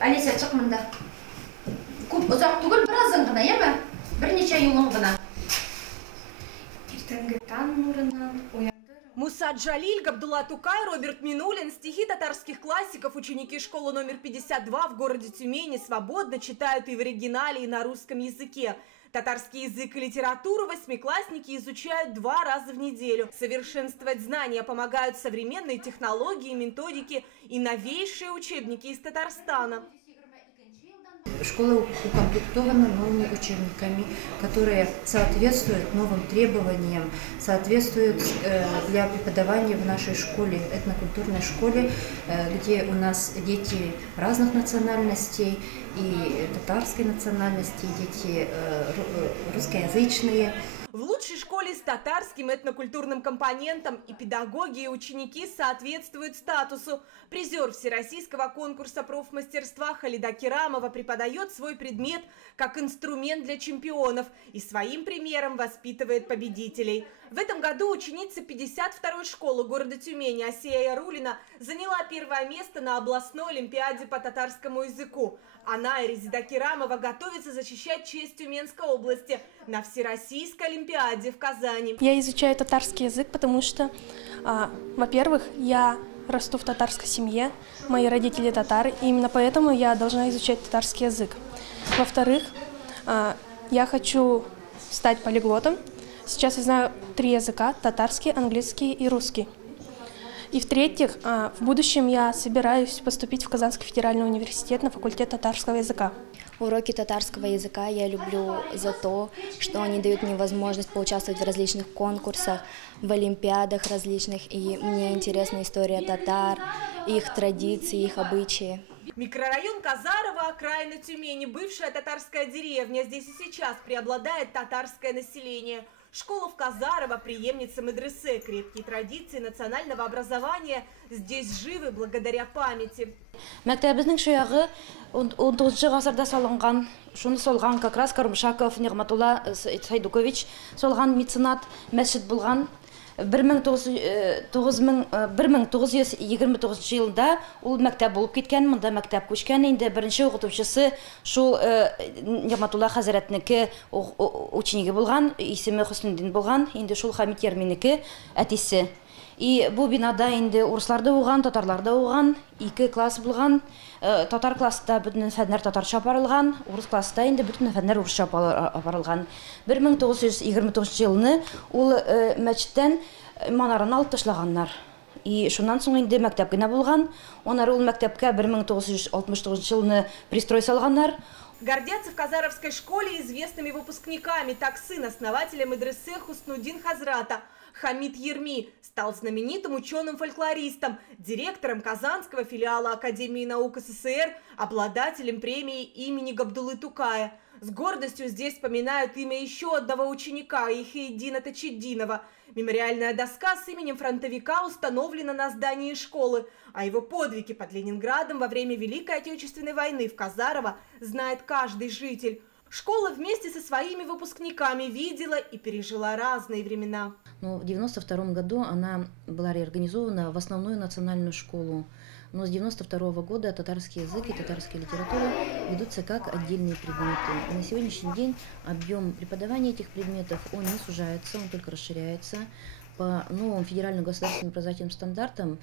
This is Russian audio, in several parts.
Алиса, чык мында. Көп ұзақ түгіл, біраздан ғана, ема? Бірнеше юлын ғана. Ертеңгі таң нұрынан ояндыр. Муса Джалиль, Габдулла Тукай, Роберт Минулин, стихи татарских классиков, ученики школы номер 52 в городе Тюмени свободно читают и в оригинале, и на русском языке. Татарский язык и литературу восьмиклассники изучают 2 раза в неделю. Совершенствовать знания помогают современные технологии, методики и новейшие учебники из Татарстана. Школа укомплектована новыми учебниками, которые соответствуют новым требованиям, соответствуют для преподавания в нашей школе, этнокультурной школе, где у нас дети разных национальностей, и татарской национальности, и дети русскоязычные. В лучшей школе с татарским этнокультурным компонентом и педагоги, и ученики соответствуют статусу. Призер всероссийского конкурса профмастерства Халида Керамова преподает свой предмет как инструмент для чемпионов и своим примером воспитывает победителей. В этом году ученица 52-й школы города Тюмени Асия Ярулина заняла 1-е место на областной олимпиаде по татарскому языку. Она и Резида Керамова готовятся защищать честь Тюменской области на Всероссийской олимпиаде в Казани. Я изучаю татарский язык, потому что, во-первых, я расту в татарской семье, мои родители татары, и именно поэтому я должна изучать татарский язык. Во-вторых, я хочу стать полиглотом. Сейчас я знаю 3 языка – татарский, английский и русский. И в-третьих, в будущем я собираюсь поступить в Казанский федеральный университет на факультет татарского языка. Уроки татарского языка я люблю за то, что они дают мне возможность поучаствовать в различных конкурсах, в олимпиадах различных, и мне интересна история татар, их традиции, их обычаи. Микрорайон Казарово, окраина Тюмени, бывшая татарская деревня. Здесь и сейчас преобладает татарское население. Школа в Казарово, преемница медресе, крепкие традиции национального образования здесь живы благодаря памяти. Мәктәбезнең шуягы 19 гасырда салынган, шуны салган как раз Карымшаков Нигъматулла Сайдукович салган меценат мәчет булган. 1929 елында ул мәктәп булып киткән, монда мәктәп күчкән, инде беренче укытучысы шул Нигъматулла хәзрәтнеке учениге булган, исеме Хөснетдин булган, инде шул Хамид Ярминеке әтисе. И бу бинада инде урысларда уган, татарларда уган, 2 класс булган. Татар класста бүтән фәннәр татарча барылган, урыс класста инде бүтән фәннәр урысча барылган. 1929 елны ул мәчеттән манараны алып ташлаганнар. И шуннан соң инде мәктәп генә булган. Оннары ул мәктәпкә 1969 елны пристрой салганнар. Гордятся в Казаровской школе известными выпускниками. Так сын основателя медресе Хуснуддин Хазрата Хамид Ерми стал знаменитым ученым-фольклористом, директором Казанского филиала Академии наук СССР, обладателем премии имени Габдуллы Тукая. С гордостью здесь вспоминают имя еще одного ученика, Ихейдина Тачиддинова. Мемориальная доска с именем фронтовика установлена на здании школы, а его подвиги под Ленинградом во время Великой Отечественной войны в Казарово знает каждый житель. Школа вместе со своими выпускниками видела и пережила разные времена. Но в 1992 году она была реорганизована в основную национальную школу. Но с 1992 года татарский язык и татарская литература ведутся как отдельные предметы. И на сегодняшний день объем преподавания этих предметов он не сужается, он только расширяется. По новым федеральным государственным образовательным стандартам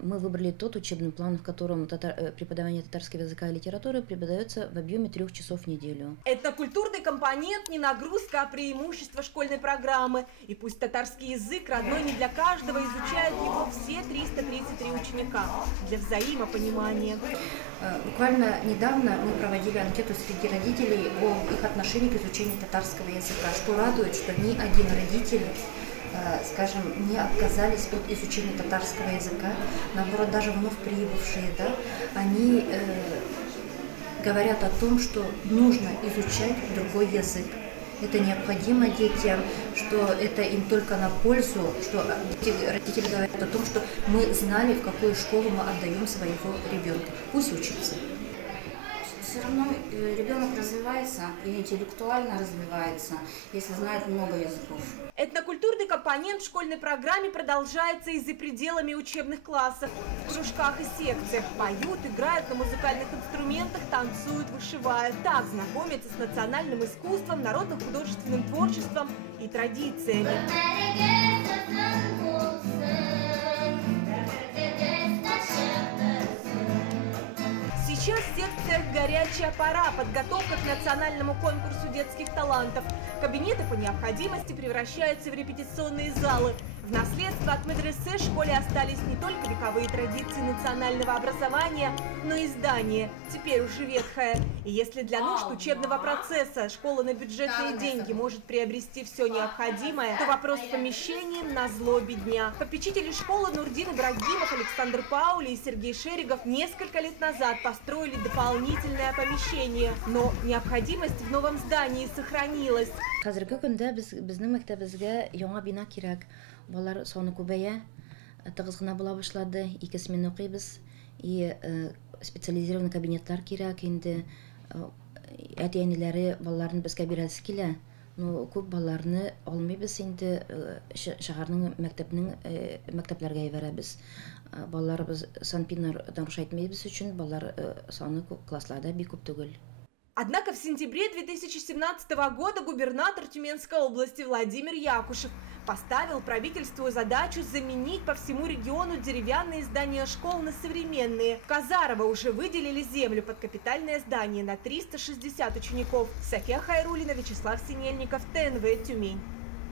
мы выбрали тот учебный план, в котором преподавание татарского языка и литературы преподается в объеме 3 часов в неделю. Этнокультурный компонент не нагрузка, а преимущество школьной программы. И пусть татарский язык родной не для каждого, изучают его все 333 ученика для взаимопонимания. Буквально недавно мы проводили анкету среди родителей о их отношении к изучению татарского языка, что радует, что ни один родитель, скажем, не отказались от изучения татарского языка. Наоборот, даже вновь прибывшие, да, они говорят о том, что нужно изучать другой язык. Это необходимо детям, что это им только на пользу, что родители говорят о том, что мы знали, в какую школу мы отдаем своего ребенка. Пусть учится. все равно ребенок развивается и интеллектуально развивается, если знает много языков. Этнокультурный компонент в школьной программе продолжается и за пределами учебных классов. В кружках и секциях поют, играют на музыкальных инструментах, танцуют, вышивают. Так знакомятся с национальным искусством, народным художественным творчеством и традициями. Сейчас в секциях «Горячая пора» подготовка к национальному конкурсу детских талантов. Кабинеты по необходимости превращаются в репетиционные залы. В наследство от медресе школе остались не только вековые традиции национального образования, но и здание, теперь уже ветхое. И если для нужд учебного процесса школа на бюджетные деньги может приобрести все необходимое, то вопрос с помещением назло бедня. Попечители школы Нурдин Ибрагимов, Александр Паули и Сергей Шеригов несколько лет назад построили дополнительное помещение, но необходимость в новом здании сохранилась. Қазіргі күнде біздің мектебімізге яңа бина кирәк. Балар саны күбәя, тыгыз гына була башлады, 2 смена укыйбыз. И специализированный кабинетлар кирәк инде. Әти-әниләре балаларын безгә бирәсе килә. Но күп балаларны алмыйбыз инде, шәһәрнең мәктәпләргә җибәрәбез. Балаларыбыз санпинар нарушать итмәйбез өчен балалар саны классларда бик күп түгел. Однако в сентябре 2017 года губернатор Тюменской области Владимир Якушев поставил правительству задачу заменить по всему региону деревянные здания школ на современные. В Казарово уже выделили землю под капитальное здание на 360 учеников. София Хайрулина, Вячеслав Синельников, ТНВ, Тюмень.